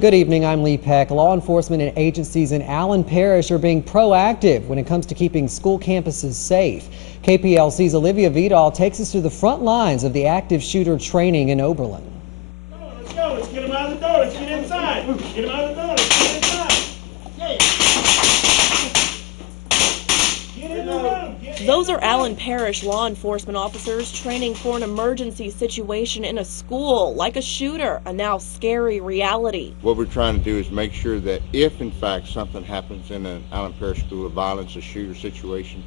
Good evening, I'm Lee Peck. Law enforcement and agencies in Allen Parish are being proactive when it comes to keeping school campuses safe. KPLC's Olivia Vidal takes us to the front lines of the active shooter training in Oberlin. Let's go. Let's get him out of the door. Let's get inside. Get him out of the door. Let's get inside. Get in the room. Those are Allen Parish law enforcement officers training for an emergency situation in a school, like a shooter, a now scary reality. What we're trying to do is make sure that if in fact something happens in an Allen Parish school of violence, a shooter situation,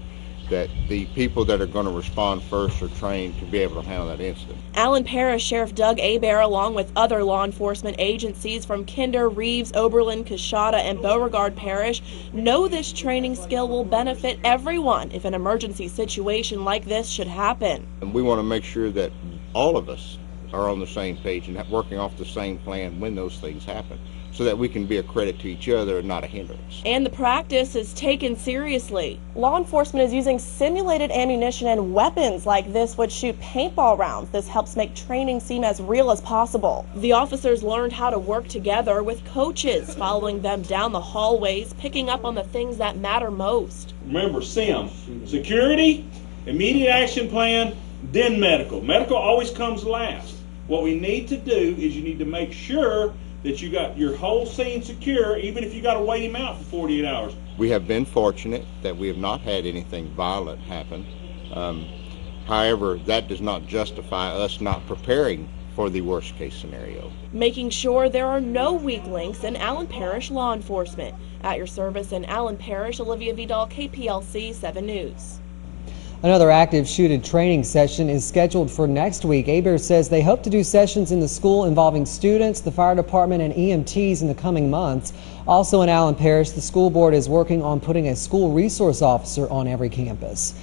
that the people that are going to respond first are trained to be able to handle that incident. Allen Parish Sheriff Doug Hebert, along with other law enforcement agencies from Kinder, Reeves, Oberlin, Coshada, and Beauregard Parish, know this training skill will benefit everyone if an emergency situation like this should happen. And we want to make sure that all of us are on the same page and working off the same plan when those things happen, so that we can be a credit to each other and not a hindrance. And the practice is taken seriously. Law enforcement is using simulated ammunition and weapons like this would shoot paintball rounds. This helps make training seem as real as possible. The officers learned how to work together with coaches, following them down the hallways, picking up on the things that matter most. Remember, SIM, security, immediate action plan, then medical. Medical always comes last. What we need to do is you need to make sure that you got your whole scene secure, even if you got to wait him out for 48 hours. We have been fortunate that we have not had anything violent happen. However, that does not justify us not preparing for the worst case scenario. Making sure there are no weak links in Allen Parish law enforcement. At your service in Allen Parish, Olivia Vidal, KPLC 7 News. Another active shooter training session is scheduled for next week. Hebert says they hope to do sessions in the school involving students, the fire department, and EMTs in the coming months. Also in Allen Parish, the school board is working on putting a school resource officer on every campus.